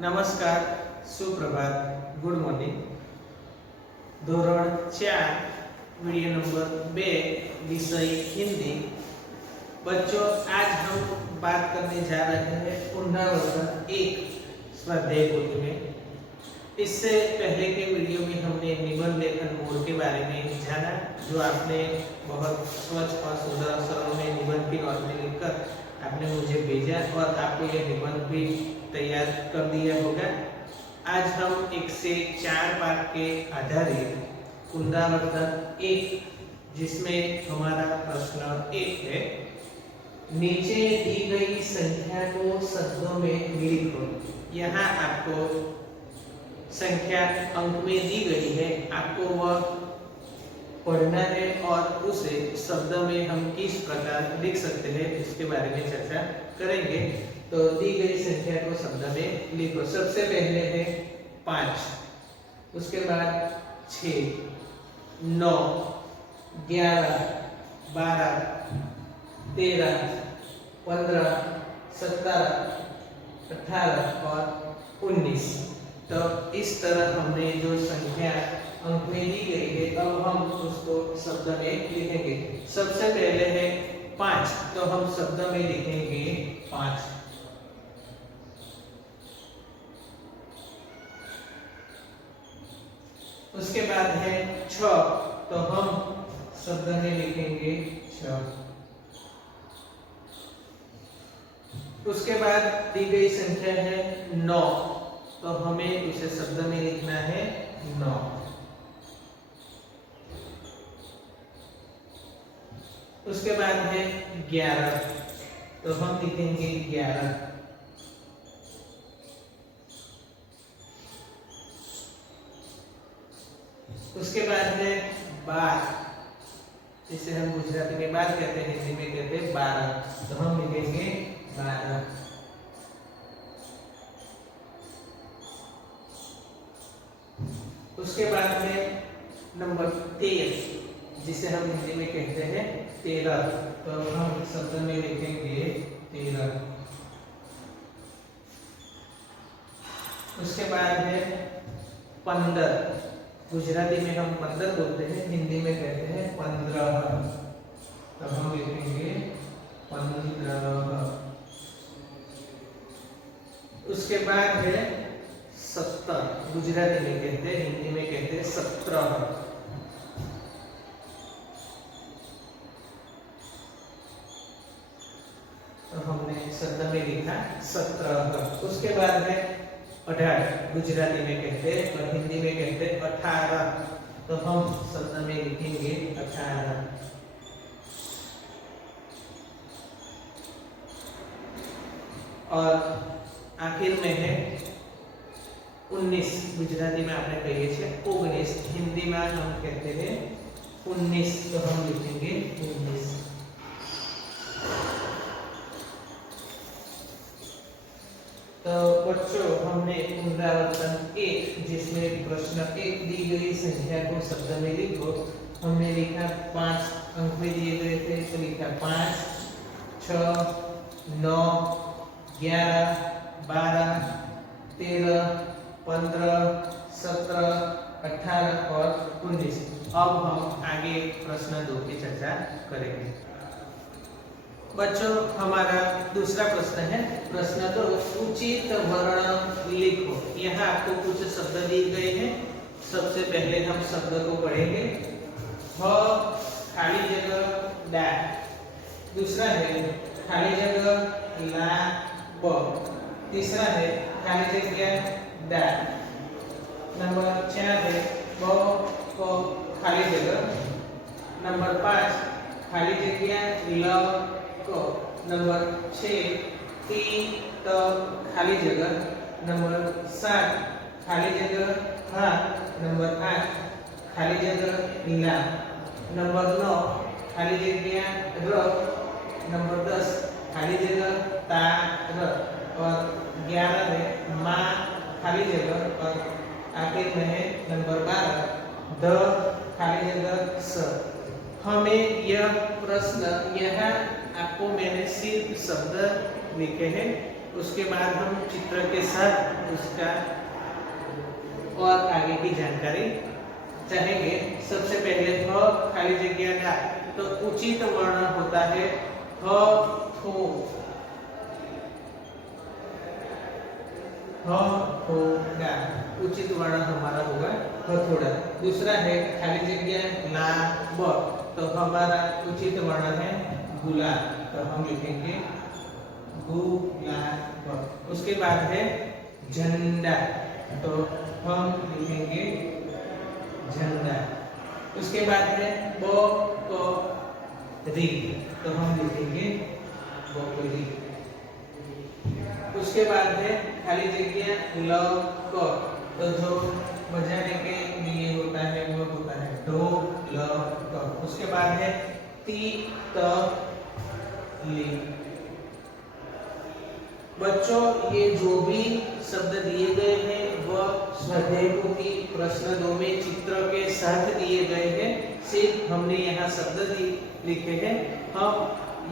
नमस्कार, सुप्रभात, good morning. धोरण 4 वीडियो नंबर 2 विषय हिंदी। बच्चों, आज हम बात करने जा रहे हैं पुनरावर्तन 1 स्वाध्याय पोथी में। इससे पहले के वीडियो में हमने निबंध लेखन मोड के बारे में जाना, जो आपने बहुत स्वच्छ और सुंदर अक्षरों में निबंध की नोट में लिखकर आपने मुझे भेजा और आपको यह निबंध भी तैयार कर दिया होगा। आज हम 1 से 4 पाठ के आधारित पुनरावर्तन 1, जिसमें हमारा प्रश्न 1 है, नीचे दी गई संख्या को शब्दों में लिखो। यहाँ आपको संख्या अंक में दी गई है, आपको वह पढ़ना है और उसे शब्द में हम किस प्रकार लिख सकते हैं इसके बारे में चर्चा करेंगे। तो दी गई संख्या को शब्द में लिखो। सबसे पहले है 5, उसके बाद 6, 9, 11, 12, 13, 15, 17, 18 और 19। तो इस तरह हमने जो संख्या अंक में दी गई है, अब हम उसको शब्द में लिखेंगे। सबसे पहले है 5, तो हम शब्द में लिखेंगे 5। उसके बाद है 6, तो हम शब्द में लिखेंगे 6। उसके बाद दी गई संख्या है 9, तो हमें उसे शब्द में लिखना है 9। उसके बाद है 11, तो हम लिखेंगे 11। उसके बाद है 12, जिसे हम गुजराती में बात कहते हैं, हिंदी में कहते हैं 12, तो हम लिखेंगे 12। उसके बाद है नंबर 13, जिसे हम हिंदी में कहते हैं 13, तो हम शब्द में लिखेंगे 13। उसके बाद है 15, गुजराती में हम 15 बोलते हैं, हिंदी में कहते हैं 15, तो हम लिखेंगे 15। उसके बाद है 17, गुजराती में कहते हैं, हिंदी में कहते हैं 17। तो हमने शब्द में लिखा 17। उसके बाद है 18, गुजराती में कहते हैं और हिंदी में कहते हैं 18, तो हम शब्द में लिखेंगे 18। और आखिर में है 19, गुजराती में आपने कहिए छे 19, हिंदी में हम कहते हैं 19, तो हम लिखेंगे 19। तो बच्चों, हमने पुनरावर्तन 1, जिसमें प्रश्न 1 दी गई संख्या को शब्द में लिखो, हमने लिखा 5 अंक में दिए गए थे, तो लिखा 5, 6, 9, 11, 12, 13, 15, 17, 18 और 19। अब हम आगे प्रश्न 2 की चर्चा करेंगे। बच्चों, हमारा दूसरा प्रश्न है, प्रश्न 2, उचित वर्ण लिखो। यहाँ आपको कुछ शब्द दिए गए हैं। सबसे पहले हम शब्द को पढ़ेंगे। ह खाली जगह डा, दूसरा है खाली जगह ला ब, तीसरा है खाली जगह डा, नंबर 4 है ब क खाली जगह, नंबर 5 खाली जगह ल को, नंबर 6 ती त खाली जगह, नंबर 7 खाली जगह हा, नंबर 8 खाली जगह ला, नंबर 9 खाली जगह र, नंबर 10 खाली जगह ता र, और 11 में मा खाली जगह, और आखिर में है नंबर 12 द खाली जगह स। हमें यह प्रश्न, यह आपको मैंने सिर्फ शब्द लिखे हैं, उसके बाद हम चित्र के साथ उसका और आगे की जानकारी चाहेंगे। सबसे पहले थ खाली जगह गा, तो उचित वर्ण होता है ह थो, ह थो गा, उचित वर्ण हमारा होगा हथौड़ा। दूसरा है खाली जगह ला ब, तो हमारा उचित वर्ण है गुला, तो हम लिखेंगे गुलाब। उसके बाद है झंडा, तो हम लिखेंगे झंडा। उसके बाद है बकरी, तो हम लिखेंगे बकरी। उसके बाद है खाली जगह लक, तो जो बजाने के लिए होता है वो होता है ढोलक। उसके बाद है तितली। बच्चों, ये जो भी शब्द दिए गए हैं वह स्वाध्याय पोथी प्रश्न 2 में चित्र के साथ दिए गए हैं। सिर्फ हमने यहाँ शब्द लिखे हैं। हम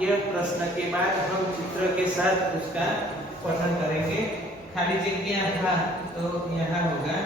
यह प्रश्न के बाद हम चित्र के साथ उसका पठन करेंगे। खाली जगह हा, तो यहाँ होगा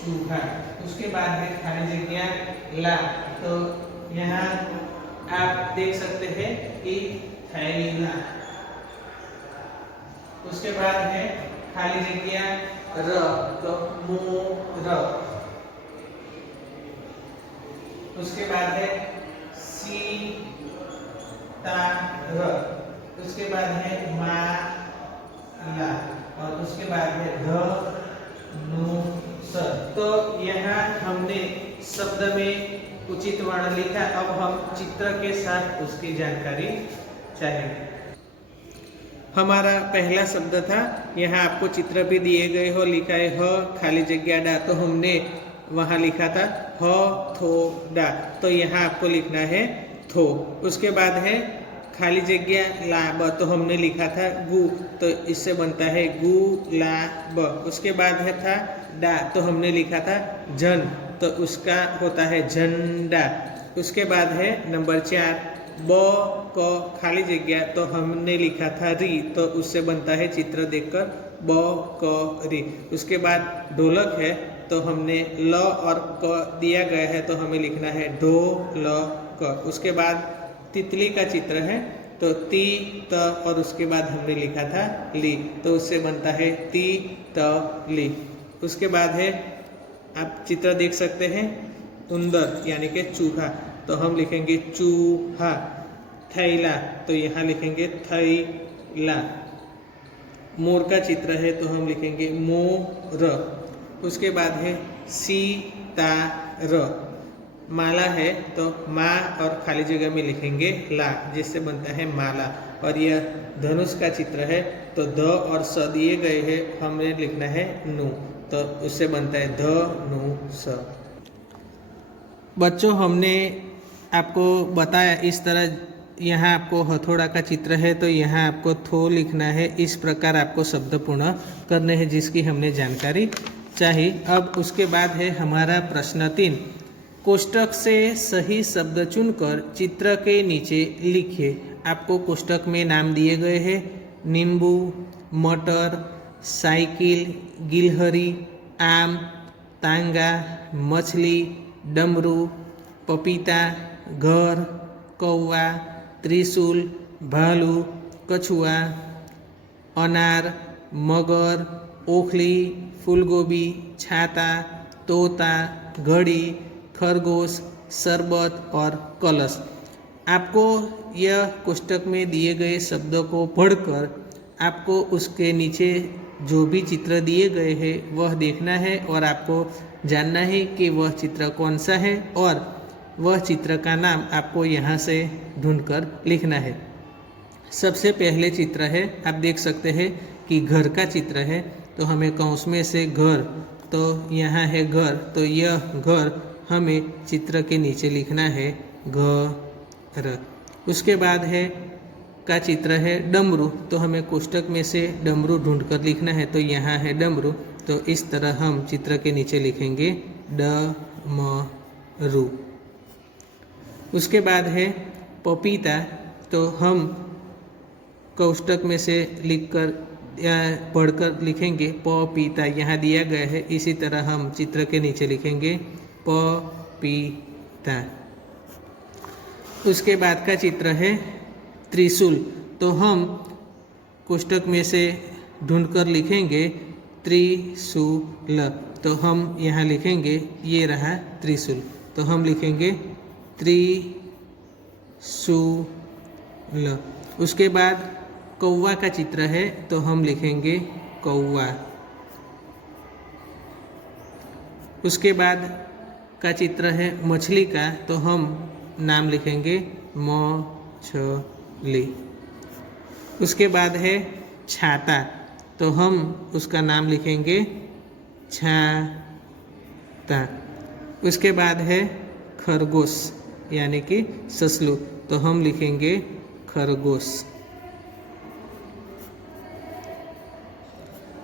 चूहा। उसके बाद में खाली जगह ला, तो यहाँ आप देख सकते हैं कि थैला। उसके बाद है खाली जगह र, तो मोर। उसके बाद है सीतार। उसके बाद है माला, और उसके बाद है धनुष। तो यहाँ हमने शब्द में उचित वर्ण लिखा। अब हम चित्र के साथ उसकी जानकारी चाहेंगे। हमारा पहला शब्द था, यहाँ आपको चित्र भी दिए गए हो, लिखा है ह खाली जगह डा, तो हमने वहाँ लिखा था ह थो डा, तो यहाँ आपको लिखना है थो। उसके बाद है खाली जगह ला ब, तो हमने लिखा था गु, तो इससे बनता है गु ला ब। उसके बाद है था डा, तो हमने लिखा था जन, तो उसका होता है झंडा। उसके बाद है नंबर 4 ब क खाली जगह, तो हमने लिखा था री, तो उससे बनता है चित्र देखकर ब क री। उसके बाद ढोलक है, तो हमने ल और क दिया गया है, तो हमें लिखना है ढो ल क। उसके बाद तितली का चित्र है, तो ती त, और उसके बाद हमने लिखा था ली, तो उससे बनता है ती त ली। उसके बाद है आप चित्र देख सकते हैं उंदर यानी कि चूहा, तो हम लिखेंगे चूहा। थैला, तो यहाँ लिखेंगे थैला। मोर का चित्र है, तो हम लिखेंगे मोर। उसके बाद है सीतार। माला है, तो माँ और खाली जगह में लिखेंगे ला, जिससे बनता है माला। और यह धनुष का चित्र है, तो ध और स दिए गए हैं, हमें लिखना है नु, तो उससे बनता है धनुष। बच्चों, हमने आपको बताया इस तरह, यहाँ आपको हथौड़ा का चित्र है, तो यहाँ आपको थो लिखना है। इस प्रकार आपको शब्द पूर्ण करने हैं, जिसकी हमने जानकारी चाहिए। अब उसके बाद है हमारा प्रश्न 3। कोष्टक से सही शब्द चुनकर चित्र के नीचे लिखिए। आपको कोष्टक में नाम दिए गए हैं नींबू, मटर, साइकिल, गिलहरी, आम, तांगा, मछली, डमरू, पपीता, घर, कौवा, त्रिशूल, भालू, कछुआ, अनार, मगर, ओखली, फूलगोभी, छाता, तोता, घड़ी, खरगोश, शरबत और कलश। आपको यह कोष्टक में दिए गए शब्दों को पढ़कर आपको उसके नीचे जो भी चित्र दिए गए हैं वह देखना है, और आपको जानना है कि वह चित्र कौन सा है, और वह चित्र का नाम आपको यहाँ से ढूंढकर लिखना है। सबसे पहले चित्र है, आप देख सकते हैं कि घर का चित्र है, तो हमें कौंस में से घर, तो यहाँ है घर, तो यह घर हमें चित्र के नीचे लिखना है घर। उसके बाद है का चित्र है डमरू, तो हमें कोष्टक में से डमरू ढूंढकर लिखना है, तो यहाँ है डमरू, तो इस तरह हम चित्र के नीचे लिखेंगे डमरू। उसके बाद है पपीता, तो हम कोष्टक में से लिखकर पढ़कर लिखेंगे पपीता, यहाँ दिया गया है, इसी तरह हम चित्र के नीचे लिखेंगे पपीता। उसके बाद का चित्र है त्रिशूल, तो हम कोष्टक में से ढूंढकर लिखेंगे त्रिशूल, तो हम यहाँ लिखेंगे, ये रहा त्रिशूल, तो हम लिखेंगे त्रिशूल। उसके बाद कौवा का चित्र है, तो हम लिखेंगे कौवा। उसके बाद का चित्र है मछली का, तो हम नाम लिखेंगे मछली। उसके बाद है छाता, तो हम उसका नाम लिखेंगे छाता। उसके बाद है खरगोश यानी कि ससलू, तो हम लिखेंगे खरगोश।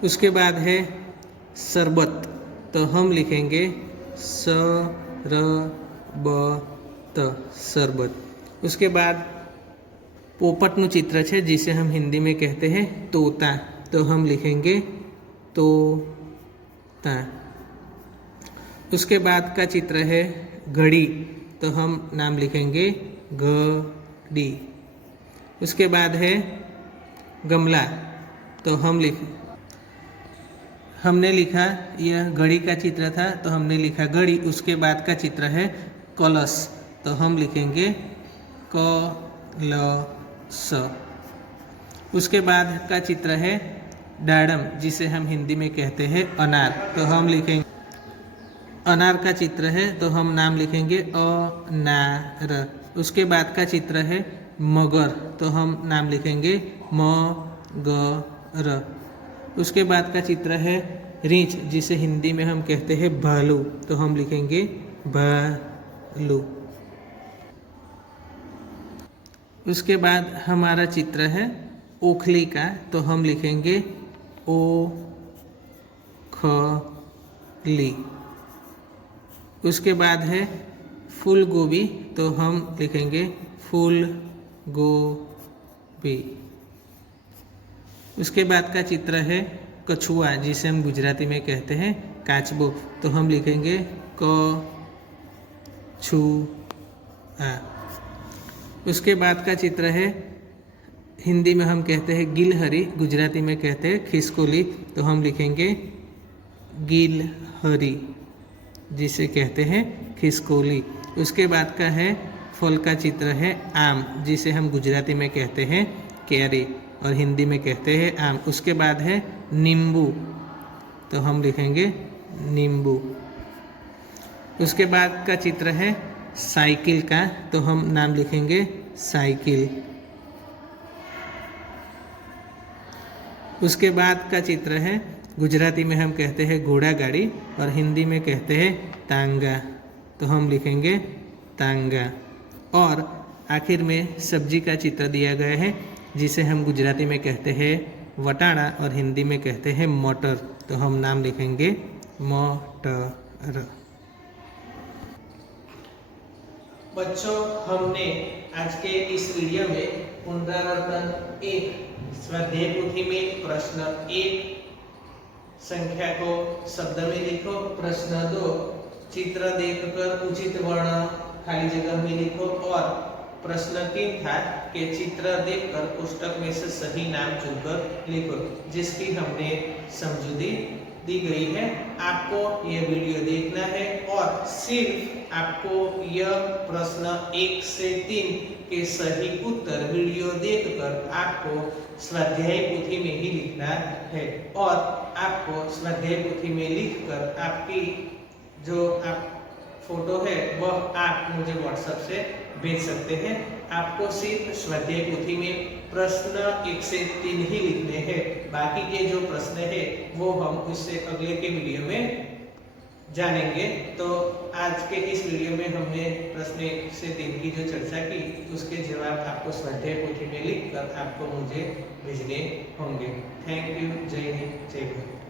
उसके बाद है शरबत, तो हम लिखेंगे सरबत, शरबत। उसके बाद पोपटનું चित्र है, जिसे हम हिंदी में कहते हैं तोता, तो हम लिखेंगे तोता। उसके बाद का चित्र है घड़ी, तो हम नाम लिखेंगे घड़ी। उसके बाद है गमला, तो हमने लिखा, यह घड़ी का चित्र था, तो हमने लिखा घड़ी। उसके बाद का चित्र है कलश, तो हम लिखेंगे कलश। उसके बाद का चित्र है दाड़म, जिसे हम हिंदी में कहते हैं अनार, तो हम लिखेंगे, अनार का चित्र है, तो हम नाम लिखेंगे अनार। उसके बाद का चित्र है मगर, तो हम नाम लिखेंगे मगर। उसके बाद का चित्र है रीछ, जिसे हिंदी में हम कहते हैं भालू, तो हम लिखेंगे भालू। उसके बाद हमारा चित्र है ओखली का, तो हम लिखेंगे ओखली। उसके बाद है फूल गोभी, तो हम लिखेंगे फूल गोभी। उसके बाद का चित्र है कछुआ, जिसे हम गुजराती में कहते हैं काचबो, तो हम लिखेंगे कछुआ। उसके बाद का चित्र है, हिंदी में हम कहते हैं गिलहरी, गुजराती में कहते हैं खिसकोली, तो हम लिखेंगे गिलहरी, जिसे कहते हैं खिसकोली। उसके बाद का है फल का चित्र है आम, जिसे हम गुजराती में कहते हैं कैरी और हिंदी में कहते हैं आम। उसके बाद है नींबू, तो हम लिखेंगे नींबू। उसके बाद का चित्र है साइकिल का, तो हम नाम लिखेंगे साइकिल। उसके बाद का चित्र है, गुजराती में हम कहते हैं घोड़ा गाड़ी और हिंदी में कहते हैं तांगा, तो हम लिखेंगे तांगा। और आखिर में सब्जी का चित्र दिया गया है, जिसे हम गुजराती में कहते हैं वटाणा और हिंदी में कहते हैं मटर, तो हम नाम लिखेंगे मटर। बच्चों, हमने आज के इस वीडियो में पुनरावर्तन 1 स्वाध्याय पोथी में प्रश्न 1 संख्या को शब्द में लिखो, प्रश्न 2 चित्र देखकर उचित वर्ण खाली जगह में लिखो, और प्रश्न 3 था कि चित्र देखकर पुस्तक में से सही नाम चुनकर लिखो, जिसकी हमने समझूती दी गई है। आपको यह वीडियो देखना है और सिर्फ आपको यह प्रश्न 1 से 3 के सही उत्तर वीडियो देखकर आपको स्वाध्याय पोथी में ही लिखना है, और आपको स्वाध्याय पोथी में लिखकर आपकी जो आप फोटो है वह आप मुझे व्हाट्सएप से भेज सकते हैं। आपको सिर्फ स्वाध्याय पोथी में प्रश्न 1 से 3 ही लिखने हैं, बाकी के जो प्रश्न है वो हम उससे अगले के वीडियो में जानेंगे। तो आज के इस वीडियो में हमने प्रश्न 1 से 3 की जो चर्चा की, उसके जवाब आपको स्वाध्याय पोथी में लिखकर आपको मुझे भेजने होंगे। Thank you. जय हिंद, जय भारत।